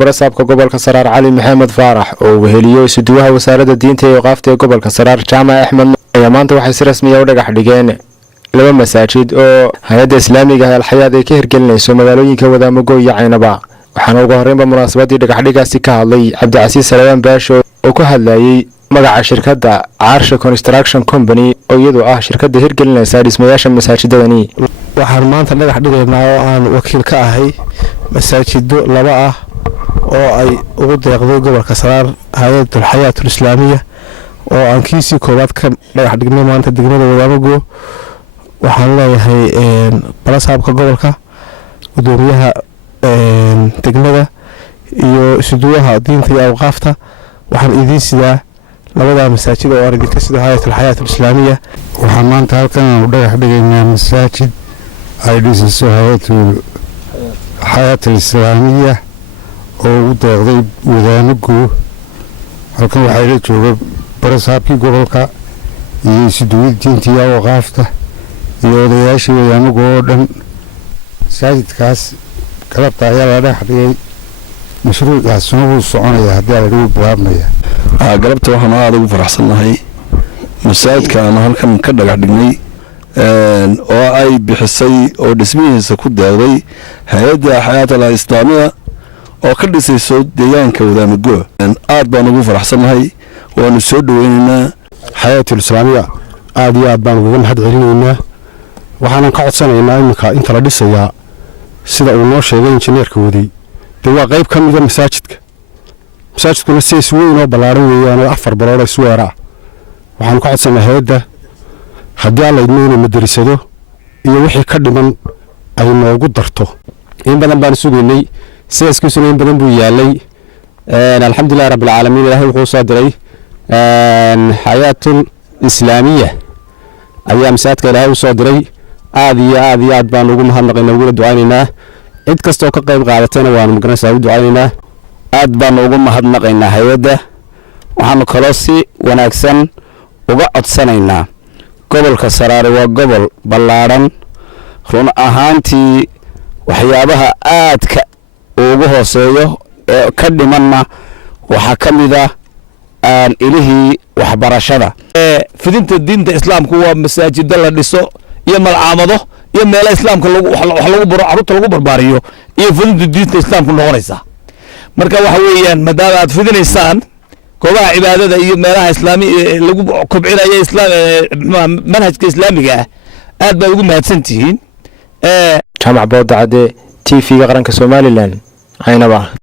barasaabka gobolka Saraar Cali Maxamed Faarax oo weheliyo isuduwaha wasaaradda diinta iyo waqaafta ee gobolka Saraar Jaamac Axmed ayaa maanta waxay si rasmi ah u dhagax dhigeen laba masaajid oo hay'adda Islaamiga ah Al-Hayaat ay ka hirgelinayso magaalooyinka Wadaamago iyo Caynaba. waxaana ugu horreynba munaasabadii dhagax dhigaasi ka hadlay Cabdicasiis Salmaan Baasho oo ku hadlayay magaca shirkadda Caarsha Construction Company oo iyadoo ah shirkadda hirgelinaysa dhismayaasha masaajidadani. waxaan maanta dhagax dhigaynaa oo aan wakiil ka ahay masaajido laba ah oo ay ugu deeqday gobolka Saraar hay'adda Al-Hayaat Islaamiga oo aan kiisii koobaad ka dhagax dhignay maanta degmada Wadaamago. waxaan leeyahay barasaabka gobolka gudoomiyaha degmada iyo isuduwaha diinta iyo awqaafta waxaan idin sidaa labada masaajid oo idinka sida hay'adda Al-Hayaat Islaamiga. waxaan maanta halkan u dhagax dhigaynaa masaajid ay dhisayso hay'adda Al-Hayaat Islaamiga oo ugu deeqday Wadaamago. halkan waxaa ila jooga barasaabkii gobolka iyo isuduwada diinta iyo awqaafta iyo odayaashii Wadaamago oo dhan. masaajidkaas galabta ayaa la dhagax dhigay mashruucaasuna wuu soconaya haddii ay ugu bilaabmaya. galabta waxaan aad ugu faraxsanahay masaajidka aan halkan ka dhagax dhignay oo ay bixisay oo dhismihiisa ku deeqday hay'adda Al-Hayaat Islaamiga oo ka dhisayso deegaanka Wadaamago. aad baan ugu faraxsanahay waanu soo dhaweynaynaa Al-Hayaat Islaamiga. aad iyo aad baan ugu mahad celinaynaa. waxaan ka codsanaynaa imika inta la dhisayaa sida uu noo sheegay injineerka waday waa qayb ka mid ah masaajidkuna si weyn oo ballaaran weeyaan 4 balood is weera. waxaan ka codsanaynaa hay'adda haddii alla idmo madrasado iyo wixii ka dhiman ay noogu darto. in badan baan sugaynay sidaaskiisuna in badan buu yaalay. alxamdulillah rabbil caalamiin ilaahay wuxuu soo diray hay'atul islaamiya ayaa masaajidka ilaahay u soo diray. aad iyo aad baan ugu mahadnaqaynaa ugu ducaynaynaa. cid kasta oo ka qayb qaadatayna waanu magaranaysaa ugu ducaynaynaa. aad baan ugu mahadnaqaynaa hay'adda. waxaanu kaloo si wanaagsan uga codsanaynaa gobolka Saraar waa gobol ballaaran run ahaantii waxyaabaha aadka ugu hooseeyo ee ka dhimanna waxaa ka mid ah ilihii waxbarashada. fidinta diinta islaamku waa masaajid la dhiso iyo malcaamado iyo meelaha islaamka wax lagu baro carruurta lagu barbaariyo iyo fidinta diinta islaamku noqonaysa. marka waxa weeyaan maadaama aad fidinaysaan goobaha cibaadada iyo meelaha islaami lagu kobcinayo manhajka islaamiga ah aad baa ugu mahadsantihiin. Jaamac Boodacade TV qaranka Soomaaliland Caynaba.